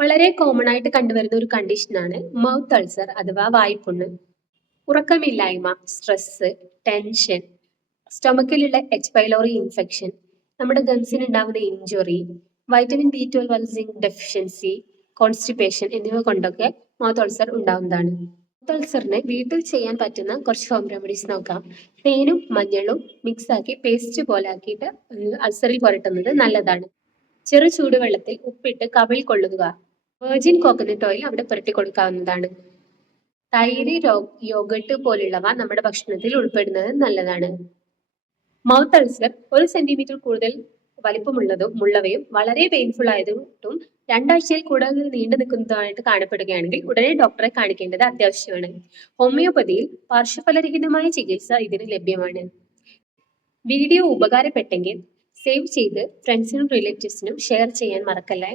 വളരെ കോമൺ ആയിട്ട് കണ്ടുവരുന്ന ഒരു കണ്ടീഷനാണ് മൗത്ത് അൾസർ അഥവാ വായ്പുണ്ണ്. ഉറക്കമില്ലായ്മ, സ്ട്രെസ്, ടെൻഷൻ, സ്റ്റൊമക്കിലുള്ള എച്ച് പൈലോറി ഇൻഫെക്ഷൻ, നമ്മുടെ ഗംസിന് ഉണ്ടാകുന്ന injury, vitamin B12 zinc deficiency, constipation എന്നിവ കൊണ്ടൊക്കെ മൗത്ത് അൾസർ ഉണ്ടാകുന്നതാണ്. മൗത്ത് അൾസറിന് വീട്ടിൽ ചെയ്യാൻ പറ്റുന്ന കുറച്ച് ഹോം റെമഡീസ് നോക്കാം. തേനും മഞ്ഞളും മിക്സ് ആക്കി പേസ്റ്റ് പോലെ ആക്കിയിട്ട് അൾസറിൽ പുരട്ടുന്നത് നല്ലതാണ്. ചെറു ചൂടുവെള്ളത്തിൽ ഉപ്പിട്ട് കവിൾ കൊള്ളുക. വെർജിൻ കോക്കനട്ട് ഓയിൽ അവിടെ പുരട്ടി കൊടുക്കാവുന്നതാണ്. തൈര്, യോഗട്ട് പോലുള്ളവ നമ്മുടെ ഭക്ഷണത്തിൽ ഉൾപ്പെടുന്നത് നല്ലതാണ്. മൗത്ത് അൾസർ 1 സെന്റിമീറ്റർ കൂടുതൽ വലിപ്പമുള്ളതും മുള്ളവയും വളരെ പെയിൻഫുൾ ആയതും 2 ആഴ്ചയിൽ കൂടുതൽ നീണ്ടു നിൽക്കുന്നതായിട്ട് കാണപ്പെടുകയാണെങ്കിൽ ഉടനെ ഡോക്ടറെ കാണിക്കേണ്ടത് അത്യാവശ്യമാണ്. ഹോമിയോപ്പതിയിൽ പാർശ്വഫലരഹിതമായ ചികിത്സ ഇതിന് ലഭ്യമാണ്. വീഡിയോ ഉപകാരപ്പെട്ടെങ്കിൽ സേവ് ചെയ്ത് ഫ്രണ്ട്സിനും റിലേറ്റീവ്സിനും ഷെയർ ചെയ്യാൻ മറക്കല്ലേ.